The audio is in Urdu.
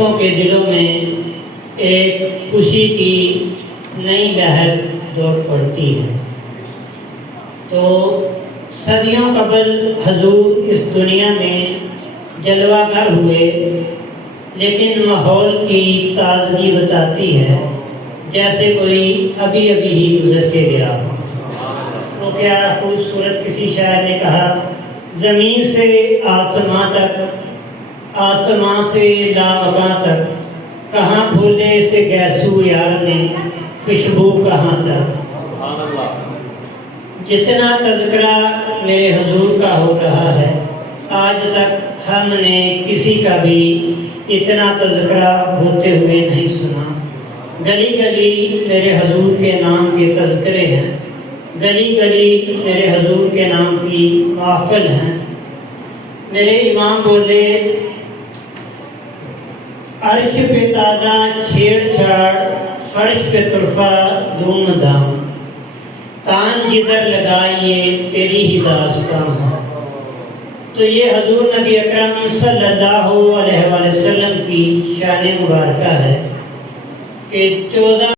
شخصوں کے دلوں میں ایک خوشی کی نئی لہر دوڑ پڑتی ہے۔ تو صدیوں قبل حضور اس دنیا میں جلوہ گر ہوئے، لیکن ماحول کی تازگی بتاتی ہے جیسے کوئی ابھی ہی گزر کے گیا۔ تو کیا خوبصورت کسی شاعر نے کہا، زمین سے آسماں تک، آسماں سے لامکاں تک، کہاں بھولے سے گیسو یار نے خوشبو کہاں تک۔ جتنا تذکرہ میرے حضور کا ہو رہا ہے، آج تک ہم نے کسی کا بھی اتنا تذکرہ ہوتے ہوئے نہیں سنا۔ گلی گلی میرے حضور کے نام کے تذکرے ہیں، گلی گلی میرے حضور کے نام کی محفل ہیں۔ میرے امام بولے، عرش پہ تازہ چھیڑ چھاڑ، فرش پہ طرفہ دھوم دھام، کان جدھر لگائیے تیری ہی داستان ہے۔ تو یہ حضور نبی اکرم صلی اللہ علیہ وسلم کی شان مبارکہ ہے کہ 14